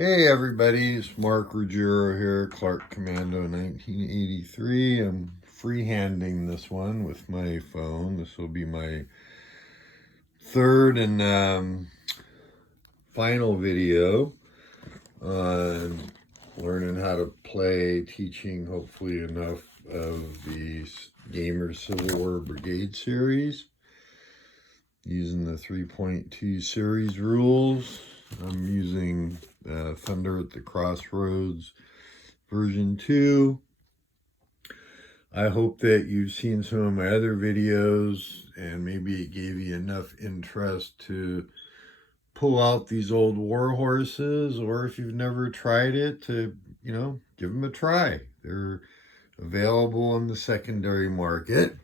Hey everybody, it's Mark Ruggiero here, Clark Commando 1983. I'm freehanding this one with my phone. This will be my third and final video on learning how to play, teaching hopefully enough of the Gamer Civil War Brigade series using the 3.2 series rules. I'm using Thunder at the Crossroads version 2. I hope that you've seen some of my other videos and maybe it gave you enough interest to pull out these old war horses, or if you've never tried it, to, give them a try. They're available on the secondary market.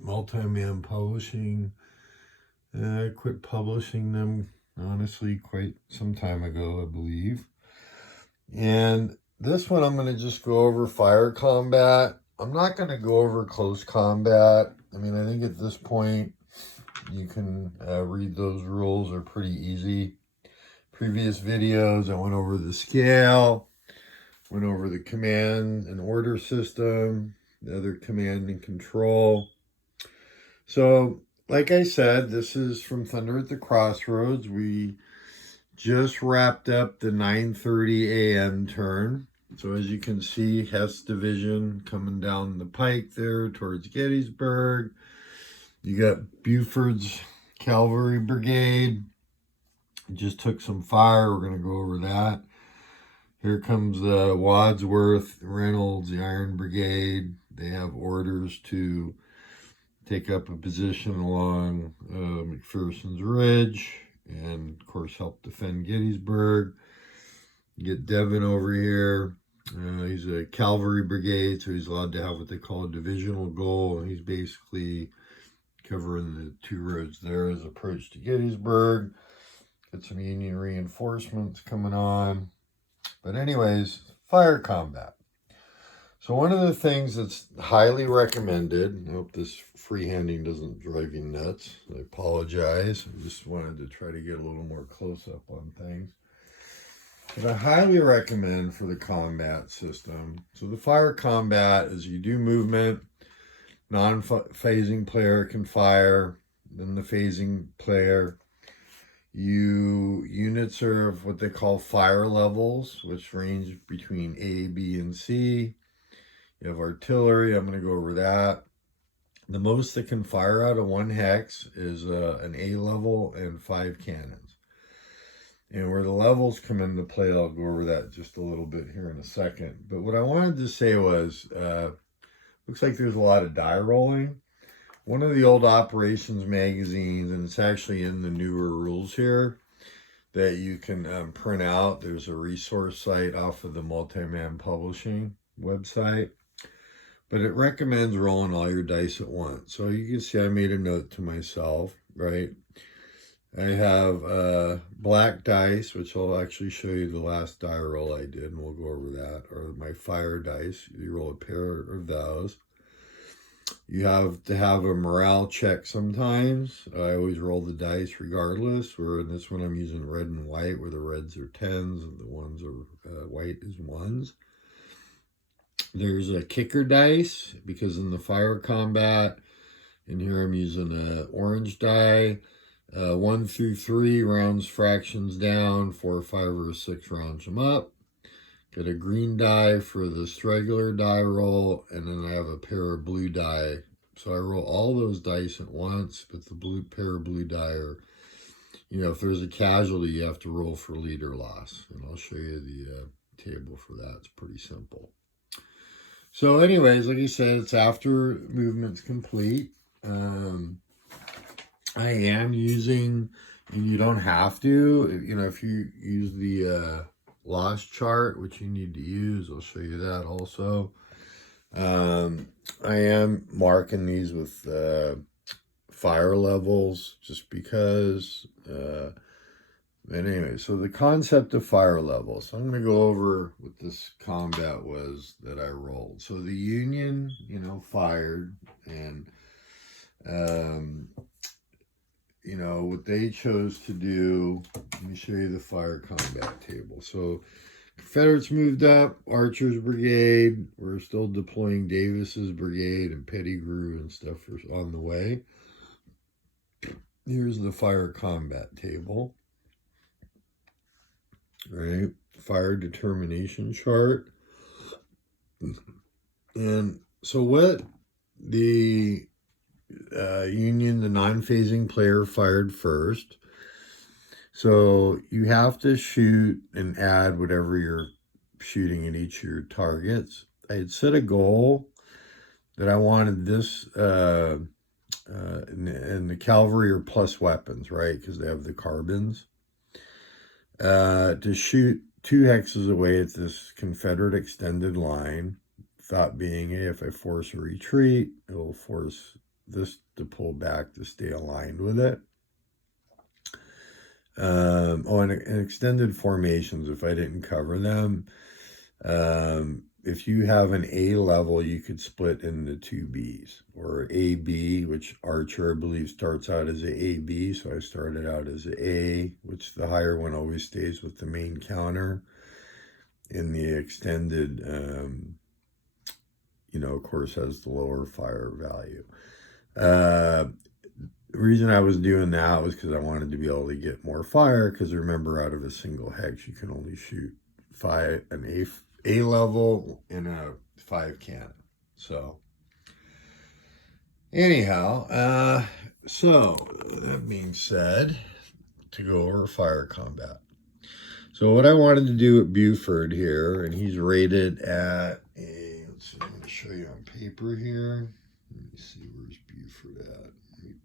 Multi-Man Publishing quit publishing them, honestly, quite some time ago, I believe. And this one, I'm going to just go over fire combat. I'm not going to go over close combat. I mean, I think at this point, you can read those rules. They're pretty easy. Previous videos, I went over the scale, went over the command and order system, the other command and control. So, like I said, this is from Thunder at the Crossroads. We just wrapped up the 9:30 a.m. turn. So as you can see, Hess Division coming down the pike there towards Gettysburg. You got Buford's Cavalry Brigade. Just took some fire. We're going to go over that. Here comes Wadsworth, Reynolds, the Iron Brigade. They have orders to take up a position along McPherson's Ridge and, of course, help defend Gettysburg. You get Devin over here. He's a cavalry brigade, so he's allowed to have what they call a divisional goal, and he's basically covering the two roads there as approach to Gettysburg. Got some Union reinforcements coming on. But anyways, fire combat. So one of the things that's highly recommended, I hope this freehanding doesn't drive you nuts. I apologize. I just wanted to try to get a little more close up on things. But I highly recommend for the combat system. So the fire combat is you do movement, non-phasing player can fire, then the phasing player. Units are of what they call fire levels, which range between A, B, and C. You have artillery. I'm going to go over that. The most that can fire out of one hex is an A level and 5 cannons. And where the levels come into play, I'll go over that just a little bit here in a second. But what I wanted to say was, looks like there's a lot of die rolling. One of the old operations magazines, and it's actually in the newer rules here, that you can print out. There's a resource site off of the Multi-Man Publishing website. But it recommends rolling all your dice at once. So you can see I made a note to myself, right? I have black dice, which I'll actually show you the last die roll I did, and we'll go over that. Or my fire dice. You roll a pair of those. You have to have a morale check sometimes. I always roll the dice regardless. Where in this one I'm using red and white, where the reds are 10s and the ones are white is 1s. There's a kicker dice, because in the fire combat, in here I'm using an orange die. 1 through 3 rounds fractions down, 4, 5, or 6 rounds them up. Got a green die for this regular die roll, and then I have a pair of blue die. So I roll all those dice at once, but the pair of blue die are, if there's a casualty, you have to roll for lead or loss. And I'll show you the table for that. It's pretty simple. So anyways, like I said, it's after movement's complete. I am using, and you don't have to, if you use the loss chart, which you need to use, I'll show you that also. I am marking these with fire levels just because. But anyway, so the concept of fire levels. So I'm going to go over what this combat was that I rolled. So the Union, fired, and you know, what they chose to do, let me show you the fire combat table. So Confederates moved up, Archer's brigade. We're still deploying Davis's brigade and Pettigrew and stuff on the way. Here's the fire combat table. Right? Fire determination chart. And so what the Union, the non-phasing player fired first. So you have to shoot and add whatever you're shooting at each of your targets. I had set a goal that I wanted this, and the cavalry are plus weapons, right? Because they have the carbines. To shoot 2 hexes away at this Confederate extended line. Thought being, hey, if I force a retreat, it will force this to pull back to stay aligned with it. And extended formations, if I didn't cover them, if you have an A level, you could split into 2 Bs, or AB, which Archer, I believe, starts out as a AB, so I started out as a A, which the higher one always stays with the main counter. In the extended, you know, of course, has the lower fire value. The reason I was doing that was because I wanted to be able to get more fire, because remember, out of a single hex, you can only shoot an A level in a 5 cannon. So anyhow, so that being said, to go over fire combat. So what I wanted to do at Buford here, and he's rated at a, let's see, I'm going to show you on paper here. Let me see, where's Buford at?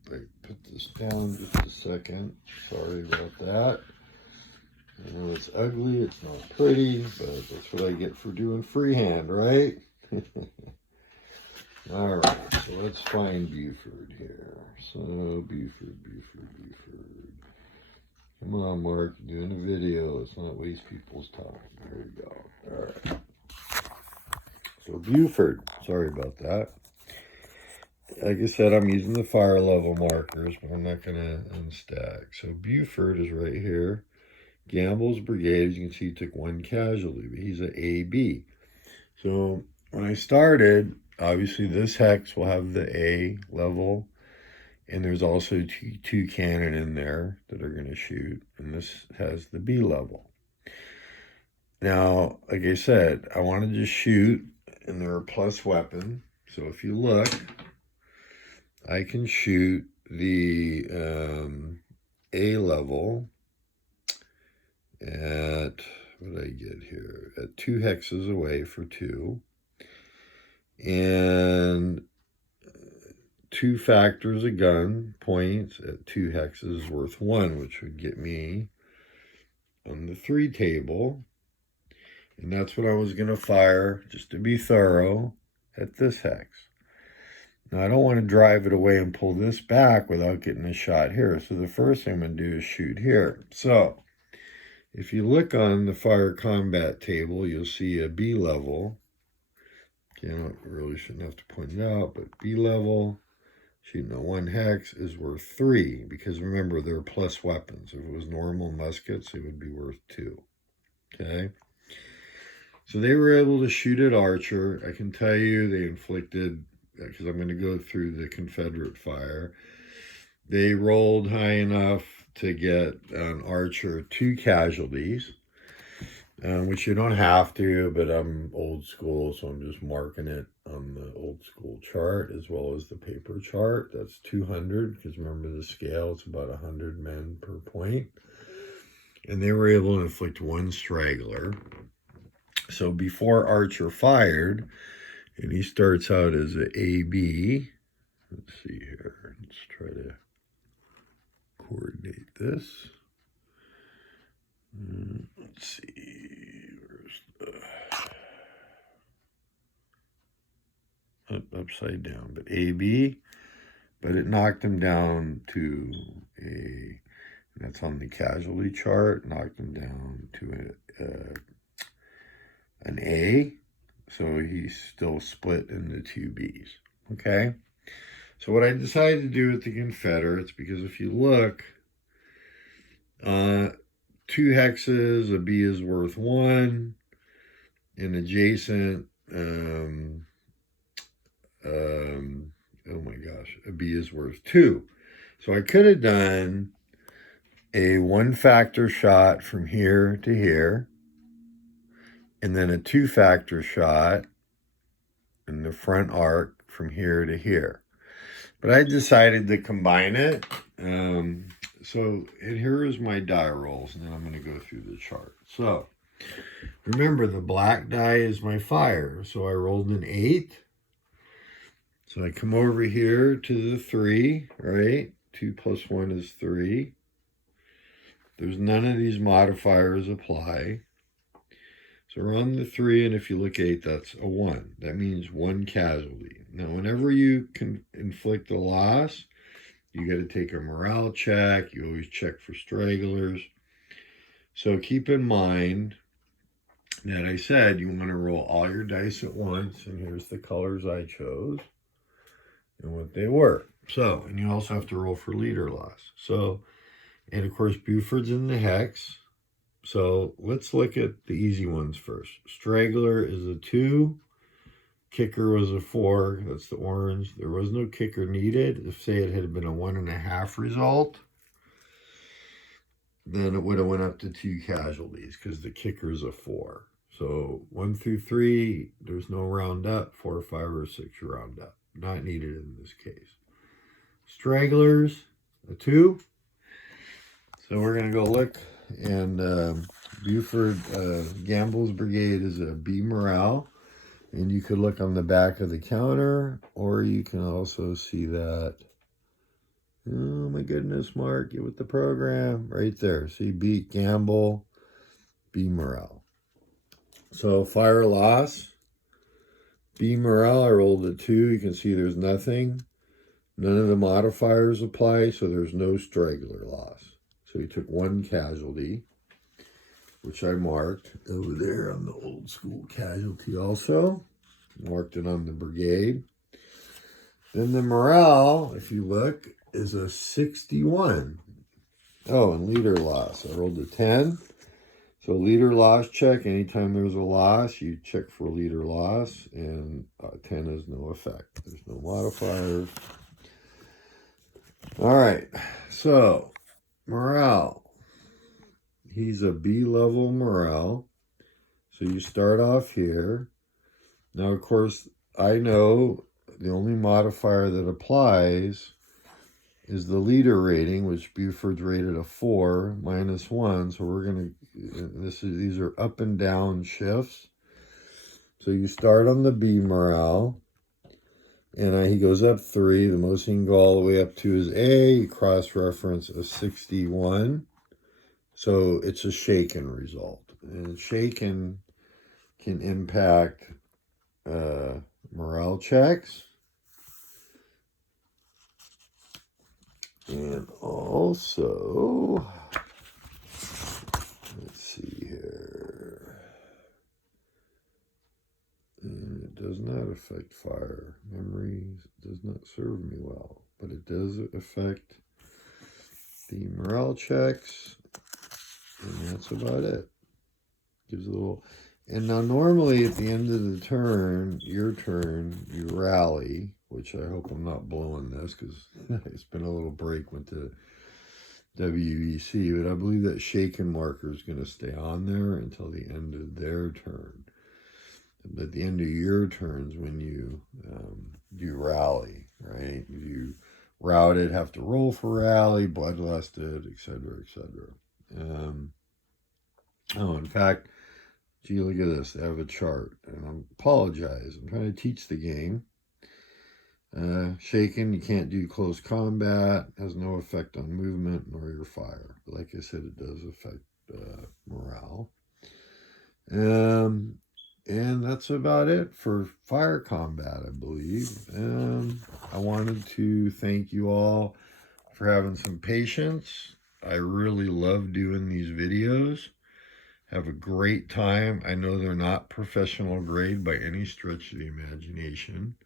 Let me put this down just a second. Sorry about that. I know it's ugly, it's not pretty, but that's what I get for doing freehand, right? All right, so let's find Buford here. So Buford. Come on, Mark, you're doing a video. Let's not waste people's time. There we go. All right. So Buford, sorry about that. Like I said, I'm using the fire level markers, but I'm not going to unstack. So Buford is right here. Gamble's brigade, as you can see, took 1 casualty, but he's an AB. So when I started, obviously this hex will have the A level, and there's also two cannon in there that are going to shoot, and this has the B level. Now, like I said, I wanted to shoot, and they're a plus weapon. So if you look, I can shoot the A level at, what did I get here? At 2 hexes away for 2. And 2 factors a gun points at 2 hexes worth 1, which would get me on the 3 table. And that's what I was going to fire, just to be thorough, at this hex. Now, I don't want to drive it away and pull this back without getting a shot here. So the first thing I'm going to do is shoot here. So if you look on the fire combat table, you'll see a B level. Okay, I really shouldn't have to point it out, but B level, shooting at 1 hex is worth 3, because remember, they're plus weapons. If it was normal muskets, it would be worth 2. Okay? So they were able to shoot at Archer. I can tell you they inflicted, because I'm going to go through the Confederate fire, they rolled high enough to get on Archer 2 casualties, which you don't have to, but I'm old school, so I'm just marking it on the old school chart as well as the paper chart. That's 200, because remember the scale, it's about 100 men per point. And they were able to inflict 1 straggler. So before Archer fired, and he starts out as an AB. Let's see here. Let's try to coordinate this. Let's see. Where's the upside down? But AB. But it knocked him down to a. That's on the casualty chart. Knocked him down to an A. So he's still split into 2 Bs. Okay. So what I decided to do with the Confederates, because if you look, 2 hexes, a B is worth 1, and adjacent, oh my gosh, a B is worth 2. So I could have done a 1-factor shot from here to here, and then a 2-factor shot in the front arc from here to here. But I decided to combine it. So and here is my die rolls, and then I'm going to go through the chart. So remember, the black die is my fire. So I rolled an 8. So I come over here to the 3, right? 2 plus 1 is 3. There's none of these modifiers apply. So we're on the 3, and if you look 8, that's a 1. That means 1 casualty. Now, whenever you can inflict a loss, you got to take a morale check. You always check for stragglers. So keep in mind that I said you want to roll all your dice at once, and here's the colors I chose and what they were. So, and you also have to roll for leader loss. So, and of course, Buford's in the hex. So let's look at the easy ones first. Straggler is a 2. Kicker was a 4. That's the orange. There was no kicker needed. If, say, it had been a 1.5 result, then it would have went up to 2 casualties because the kicker is a 4. So 1 through 3, there's no round up. 4, 5, or 6, you round up. Not needed in this case. Stragglers, a 2. So we're going to go look. And Buford Gamble's brigade is a B morale. And you could look on the back of the counter, or you can also see that. Oh my goodness, Mark, get with the program. Right there. See, beat Gamble, B morale. So fire loss, B morale, I rolled a 2. You can see there's nothing. None of the modifiers apply, so there's no straggler loss. So he took 1 casualty, which I marked over there on the old school casualty also. Marked it on the brigade. Then the morale, if you look, is a 61. Oh, and leader loss. I rolled a 10. So leader loss check. Anytime there's a loss, you check for leader loss. And 10 has no effect. There's no modifiers. All right. So morale. He's a B level morale. So you start off here. Now, of course, I know the only modifier that applies is the leader rating, which Buford's rated a 4 minus 1. So we're going to, these are up and down shifts. So you start on the B morale, and he goes up 3. The most he can go all the way up to is A. You cross-reference a 61. So it's a shaken result. And shaken can impact morale checks. And also, let's see here. And it does not affect fire. Memory does not serve me well, but it does affect the morale checks. And that's about it. Gives a little. And now normally at the end of the turn, your turn, you rally, which I hope I'm not blowing this because it's been a little break with the WEC, but I believe that shaken marker is going to stay on there until the end of their turn. But at the end of your turns, when you do rally, right? You routed, have to roll for rally, bloodlusted, etc., etc. Oh, in fact, gee, look at this. They have a chart. And I apologize. I'm trying to teach the game. Shaken, you can't do close combat. Has no effect on movement nor your fire. But like I said, it does affect morale. And that's about it for fire combat, I believe. I wanted to thank you all for having some patience. I really love doing these videos. Have a great time. I know they're not professional grade by any stretch of the imagination,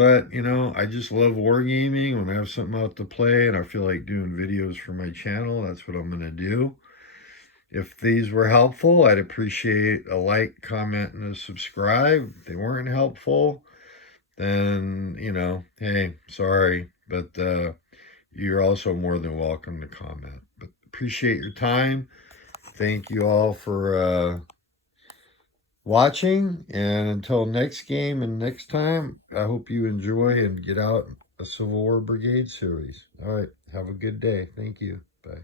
But, you know, I just love wargaming. When I have something out to play and I feel like doing videos for my channel, that's what I'm going to do. If these were helpful, I'd appreciate a like, comment, and a subscribe. If they weren't helpful, then, you know, hey, sorry. But you're also more than welcome to comment. But appreciate your time. Thank you all for watching. And until next game and next time, I hope you enjoy and get out a Civil War Brigade series. All right. Have a good day. Thank you. Bye.